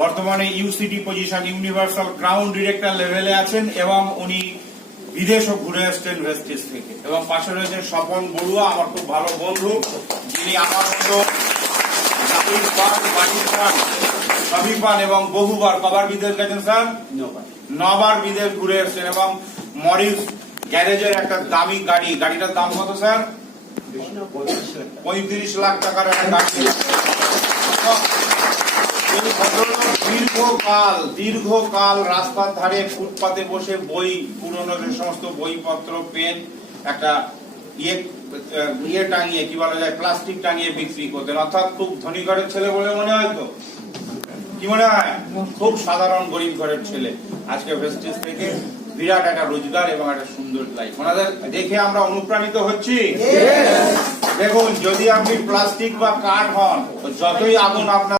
বর্তমানে UCD position universal crown director লেভেলে আছেন এবং উনি বিদেশও ঘুরে আসছেন ভেস্টিজ থেকে। এবং পাশে রয়েছেন স্বপন বড়ুয়া, আমার খুব ভালো বন্ধু, যিনি আমার মতো গাড়ির পান, বাড়ির পান, সবই পান এবং বহুবার কবার বিদেশ গেছেন স্যার? 9বার বিদেশ ঘুরে এসছেন। এবং মরিস গ্যারেজের একটা দামি গাড়ি, গাড়িটার দাম কত স্যার? 35 লাখ টাকার একটা গাড়ি। দীর্ঘকাল রাস্তার ধারে ফুটপাতে বসে বই, পুরনো যে সমস্ত বইপত্র, পেন, একটা ইয়ে টাঙিয়ে, কি বলা যায়, প্লাস্টিক টাঙিয়ে বিক্রি করতেন। অর্থাৎ খুব ধনী ঘরের ছেলে বলে মনে হয় তো? কি মনে হয়? খুব সাধারণ গরিব ঘরের ছেলে। আজকে ভেস্টিজ থেকে বিরাট একটা রোজগার এবং একটা সুন্দর লাইফ। ওনাদের দেখে আমরা অনুপ্রাণিত হচ্ছি। দেখুন, যদি আপনি প্লাস্টিক বা কাঠ হন, যতই আগুন আপনার